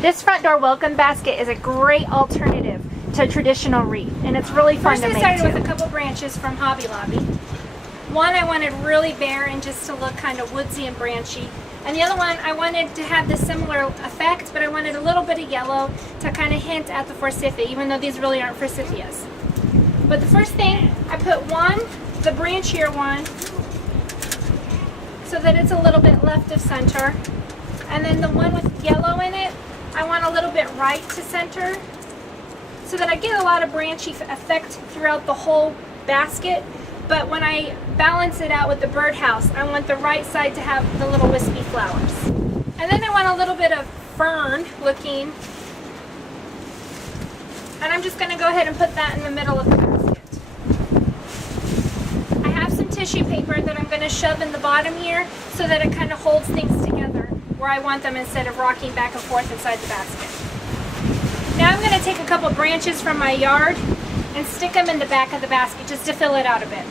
This front door welcome basket is a great alternative to a traditional wreath, and it's really fun to make too. First I started with a couple branches from Hobby Lobby. One I wanted really bare and just to look kind of woodsy and branchy. And the other one I wanted to have this similar effect, but I wanted a little bit of yellow to kind of hint at the forsythia, even though these really aren't forsythias. But the first thing, I put the branchier one, so that it's a little bit left of center. And then the one with yellow in it, I want a little bit right to center, so that I get a lot of branchy effect throughout the whole basket. But when I balance it out with the birdhouse, I want the right side to have the little wispy flowers. And then I want a little bit of fern looking. And I'm just going to go ahead and put that in the middle of the basket. I have some tissue paper that I'm going to shove in the bottom here so that it kind of holds things together where I want them instead of rocking back and forth inside the basket. Now I'm going to take a couple branches from my yard and stick them in the back of the basket just to fill it out a bit.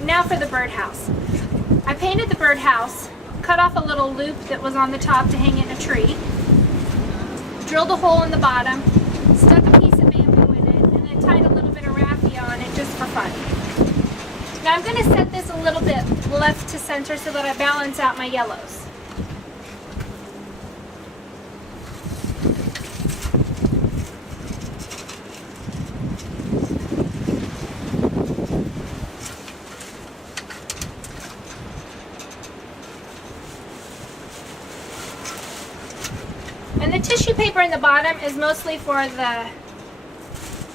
Now for the birdhouse. I painted the birdhouse, cut off a little loop that was on the top to hang it in a tree, drilled a hole in the bottom, stuck a piece of bamboo in it, and then tied a little bit of raffia on it just for fun. Now I'm going to set this a little bit left to center so that I balance out my yellows. And the tissue paper in the bottom is mostly for the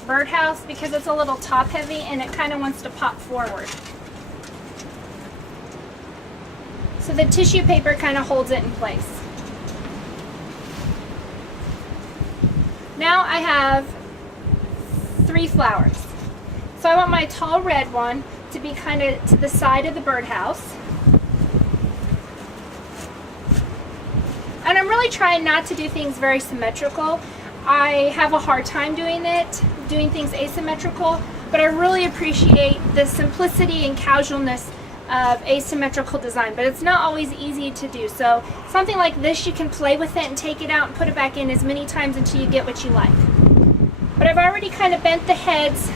birdhouse because it's a little top heavy and it kind of wants to pop forward. So the tissue paper kind of holds it in place. Now I have 3 flowers. So I want my tall red one to be kind of to the side of the birdhouse. And I'm really trying not to do things very symmetrical. I have a hard time doing things asymmetrical, but I really appreciate the simplicity and casualness of asymmetrical design, but it's not always easy to do. So something like this, you can play with it and take it out and put it back in as many times until you get what you like. But I've already kind of bent the heads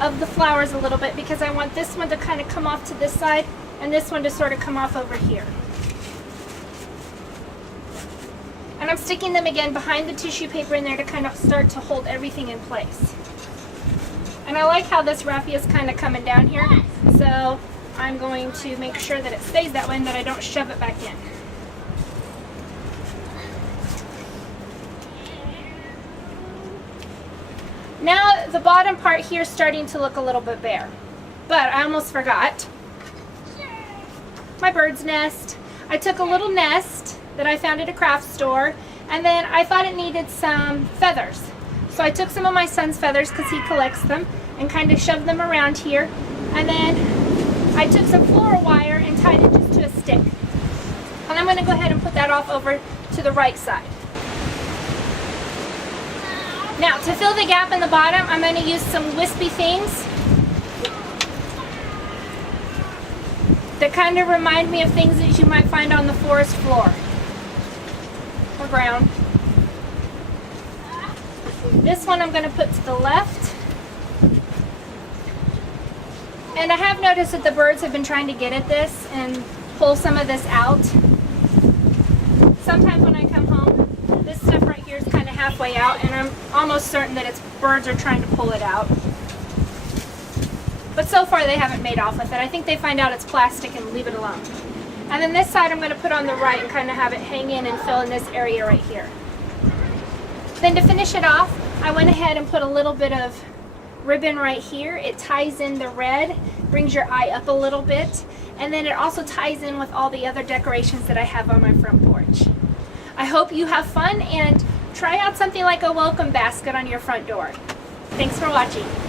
of the flowers a little bit because I want this one to kind of come off to this side and this one to sort of come off over here. And I'm sticking them again behind the tissue paper in there to kind of start to hold everything in place. And I like how this raffia is kind of coming down here, so I'm going to make sure that it stays that way and that I don't shove it back in. Now the bottom part here is starting to look a little bit bare, but I almost forgot my bird's nest. I took a little nest that I found at a craft store, and then I thought it needed some feathers. So I took some of my son's feathers because he collects them and kind of shoved them around here, and then I took some floral wire and tied it just to a stick. And I'm going to go ahead and put that off over to the right side. Now to fill the gap in the bottom, I'm going to use some wispy things that kind of remind me of things that you might find on the forest floor or ground. This one I'm going to put to the left. And I have noticed that the birds have been trying to get at this and pull some of this out. Sometimes when I come home, this stuff right here is kind of halfway out, and I'm almost certain that birds are trying to pull it out. But so far they haven't made off with it. I think they find out it's plastic and leave it alone. And then this side I'm going to put on the right and kind of have it hang in and fill in this area right here. Then to finish it off, I went ahead and put a little bit of ribbon right here. It ties in the red, brings your eye up a little bit, and then it also ties in with all the other decorations that I have on my front porch. I hope you have fun and try out something like a welcome basket on your front door. Thanks for watching.